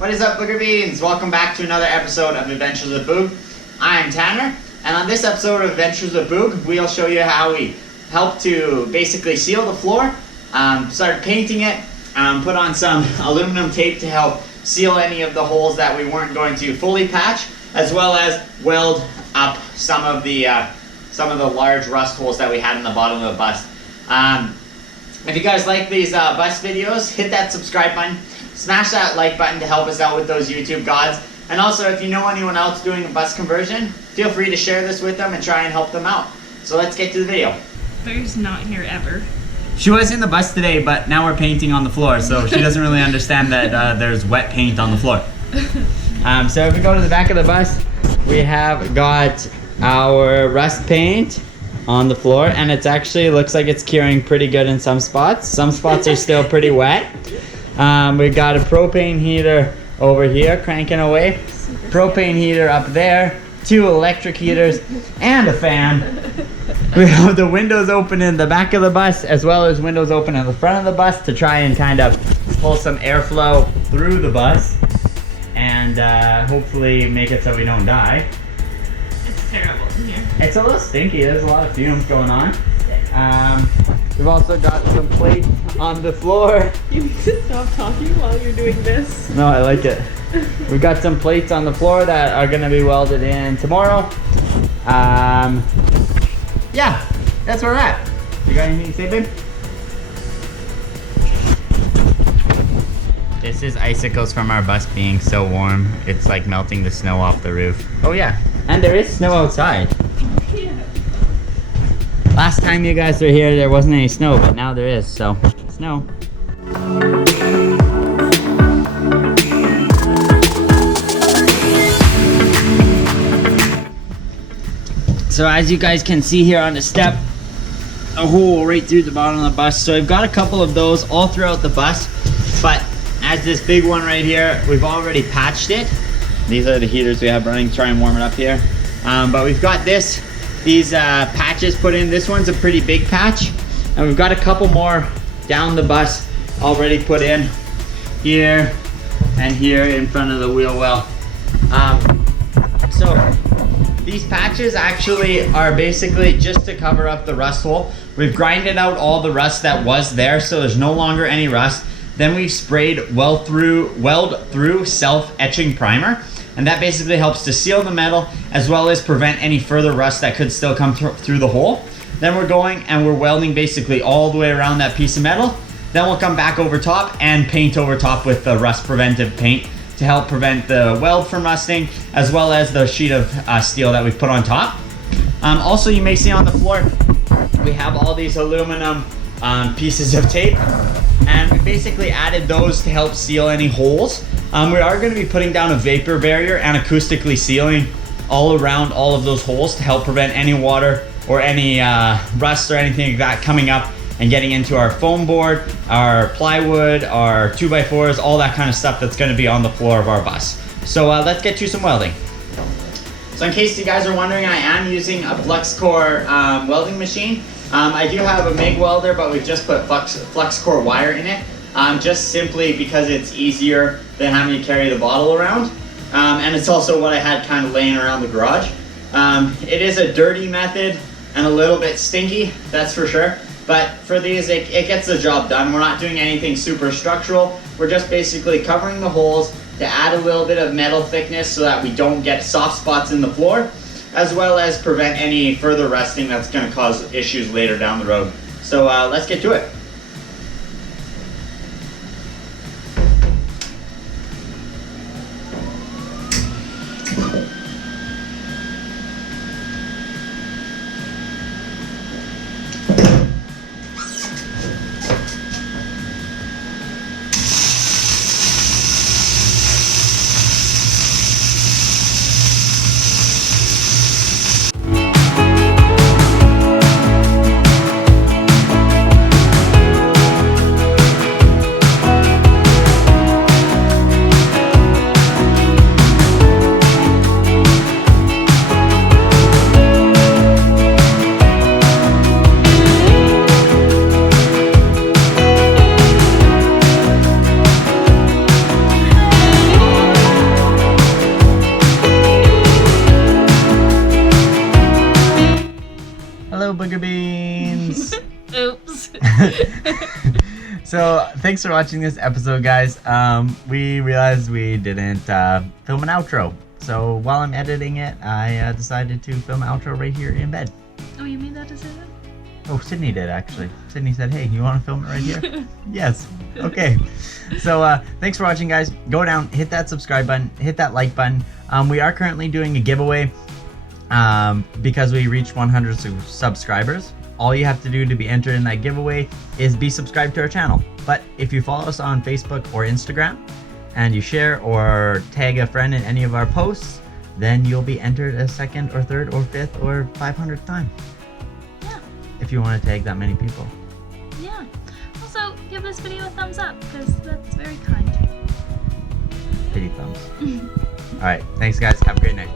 What is up, Booger Beans? Welcome back to another episode of Adventures with Boog. I am Tanner, and on this episode of Adventures with Boog, we'll show you how we help to basically seal the floor, start painting it, put on some aluminum tape to help seal any of the holes that we weren't going to fully patch, as well as weld up some of the large rust holes that we had in the bottom of the bus. If you guys like these bus videos, hit that subscribe button, smash that like button to help us out with those YouTube gods, and also if you know anyone else doing a bus conversion, feel free to share this with them and try and help them out. So let's get to the video. Claire's not here ever. She was in the bus today, but now we're painting on the floor, so she doesn't really understand that there's wet paint on the floor. So if we go to the back of the bus, we have got our rust paint on the floor, and it's actually looks like it's curing pretty good in some spots. Some spots are still pretty wet. We've got a propane heater over here cranking away, propane heater up there, 2 electric heaters, and a fan. We have the windows open in the back of the bus as well as windows open in the front of the bus to try and kind of pull some airflow through the bus and hopefully make it so we don't die. It's terrible in here. It's a little stinky. There's a lot of fumes going on. We've also got some plates on the floor. You need to stop talking while you're doing this. No, I like it. We've got some plates on the floor that are going to be welded in tomorrow. Yeah, that's where we're at. You got anything to say, babe? This is icicles from our bus being so warm. It's like melting the snow off the roof. Oh yeah, and there is snow outside. Yeah. Last time you guys were here, there wasn't any snow, but now there is, so snow. So as you guys can see here on the step, a hole right through the bottom of the bus. So I've got a couple of those all throughout the bus, but as this big one right here, we've already patched it. These are the heaters we have running, try and warm it up here. But we've got these patches put in. This one's a pretty big patch, and we've got a couple more down the bus already put in here and here in front of the wheel well. So these patches actually are basically just to cover up the rust hole. We've grinded out all the rust that was there, so there's no longer any rust. Then we've sprayed Weld through self-etching primer, and that basically helps to seal the metal as well as prevent any further rust that could still come through the hole. Then we're going and we're welding basically all the way around that piece of metal. Then we'll come back over top and paint over top with the rust preventive paint to help prevent the weld from rusting, as well as the sheet of steel that we put on top. Also, you may see on the floor, we have all these aluminum pieces of tape, and we basically added those to help seal any holes. We are going to be putting down a vapor barrier and acoustically sealing all around all of those holes to help prevent any water or any rust or anything like that coming up and getting into our foam board, our plywood, our 2x4s, all that kind of stuff that's going to be on the floor of our bus. So let's get to some welding. So in case you guys are wondering, I am using a flux core welding machine. I do have a MIG welder, but we've just put flux core wire in it, just simply because it's easier than having to carry the bottle around. And it's also what I had kind of laying around the garage. It is a dirty method and a little bit stinky, that's for sure. But for these, it gets the job done. We're not doing anything super structural. We're just basically covering the holes to add a little bit of metal thickness so that we don't get soft spots in the floor, as well as prevent any further rusting that's going to cause issues later down the road. So let's get to it. So thanks for watching this episode, guys. We realized we didn't film an outro. So while I'm editing it, I decided to film an outro right here in bed. Oh, you made that decision? Oh, Sydney did actually. Sydney said, hey, you want to film it right here? Yes. Okay. So thanks for watching, guys. Go down, hit that subscribe button, hit that like button. We are currently doing a giveaway because we reached 100 subscribers. All you have to do to be entered in that giveaway is be subscribed to our channel. But if you follow us on Facebook or Instagram and you share or tag a friend in any of our posts, then you'll be entered a second or third or fifth or 500th time. Yeah. If you want to tag that many people. Yeah. Also, give this video a thumbs up because that's very kind. Pity thumbs. All right. Thanks, guys. Have a great night.